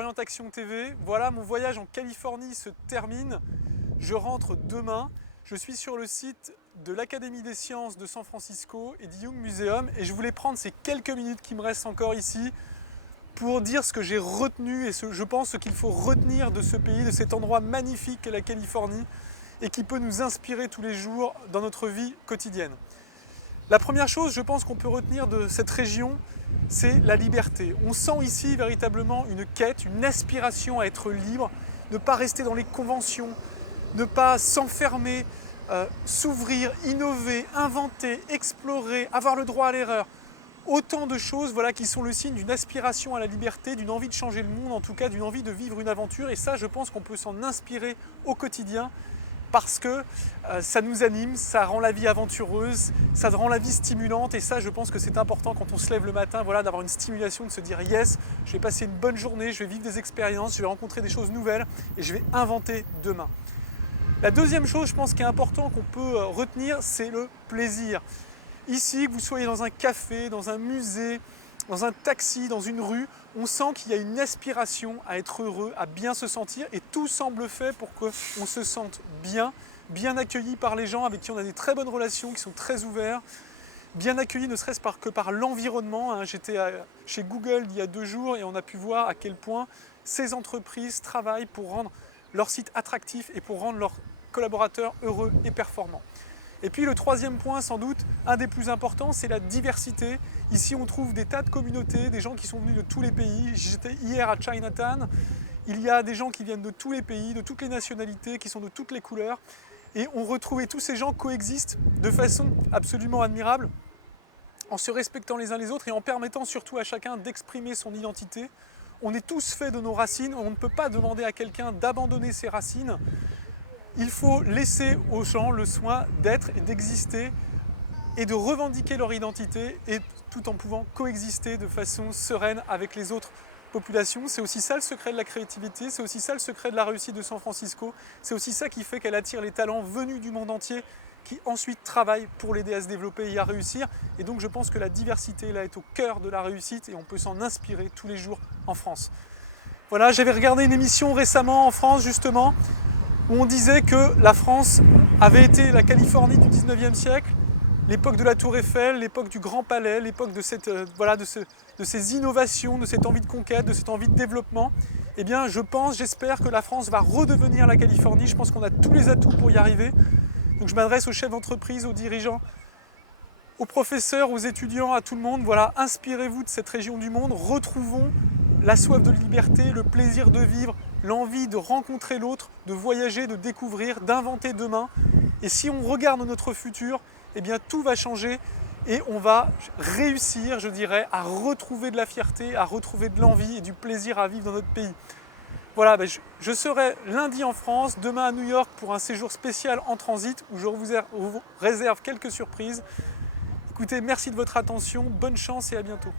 Orient Action TV. Voilà, mon voyage en Californie se termine. Je rentre demain. Je suis sur le site de l'Académie des sciences de San Francisco et du Young Museum et je voulais prendre ces quelques minutes qui me restent encore ici pour dire ce que j'ai retenu et je pense ce qu'il faut retenir de ce pays, de cet endroit magnifique qu'est la Californie et qui peut nous inspirer tous les jours dans notre vie quotidienne. La première chose, je pense qu'on peut retenir de cette région, c'est la liberté. On sent ici véritablement une quête, une aspiration à être libre, ne pas rester dans les conventions, ne pas s'enfermer, s'ouvrir, innover, inventer, explorer, avoir le droit à l'erreur. Autant de choses voilà, qui sont le signe d'une aspiration à la liberté, d'une envie de changer le monde, en tout cas d'une envie de vivre une aventure. Et ça, je pense qu'on peut s'en inspirer au quotidien parce que ça nous anime, ça rend la vie aventureuse, ça rend la vie stimulante. Et ça, je pense que c'est important quand on se lève le matin, voilà, d'avoir une stimulation, de se dire « yes, je vais passer une bonne journée, je vais vivre des expériences, je vais rencontrer des choses nouvelles et je vais inventer demain ». La deuxième chose, je pense, qui est important qu'on peut retenir, c'est le plaisir. Ici, que vous soyez dans un café, dans un musée, dans un taxi, dans une rue, on sent qu'il y a une aspiration à être heureux, à bien se sentir et tout semble fait pour qu'on se sente bien, bien accueilli par les gens avec qui on a des très bonnes relations, qui sont très ouverts, bien accueilli ne serait-ce que par l'environnement. J'étais chez Google il y a 2 jours et on a pu voir à quel point ces entreprises travaillent pour rendre leur site attractif et pour rendre leurs collaborateurs heureux et performants. Et puis le troisième point, sans doute, un des plus importants, c'est la diversité. Ici, on trouve des tas de communautés, des gens qui sont venus de tous les pays. J'étais hier à Chinatown. Il y a des gens qui viennent de tous les pays, de toutes les nationalités, qui sont de toutes les couleurs. Et on retrouve, et tous ces gens coexistent de façon absolument admirable, en se respectant les uns les autres et en permettant surtout à chacun d'exprimer son identité. On est tous faits de nos racines, on ne peut pas demander à quelqu'un d'abandonner ses racines. Il faut laisser aux gens le soin d'être et d'exister et de revendiquer leur identité et tout en pouvant coexister de façon sereine avec les autres populations. C'est aussi ça le secret de la créativité, c'est aussi ça le secret de la réussite de San Francisco, c'est aussi ça qui fait qu'elle attire les talents venus du monde entier qui ensuite travaillent pour l'aider à se développer et à réussir. Et donc je pense que la diversité là est au cœur de la réussite et on peut s'en inspirer tous les jours en France. Voilà, j'avais regardé une émission récemment en France justement où on disait que la France avait été la Californie du 19e siècle, l'époque de la Tour Eiffel, l'époque du Grand Palais, l'époque de ces innovations, de cette envie de conquête, de cette envie de développement. Eh bien, j'espère que la France va redevenir la Californie. Je pense qu'on a tous les atouts pour y arriver. Donc je m'adresse aux chefs d'entreprise, aux dirigeants, aux professeurs, aux étudiants, à tout le monde. Voilà, inspirez-vous de cette région du monde, retrouvons la soif de liberté, le plaisir de vivre, l'envie de rencontrer l'autre, de voyager, de découvrir, d'inventer demain. Et si on regarde notre futur, eh bien tout va changer et on va réussir, je dirais, à retrouver de la fierté, à retrouver de l'envie et du plaisir à vivre dans notre pays. Voilà, je serai lundi en France, demain à New York pour un séjour spécial en transit où je vous réserve quelques surprises. Écoutez, merci de votre attention, bonne chance et à bientôt.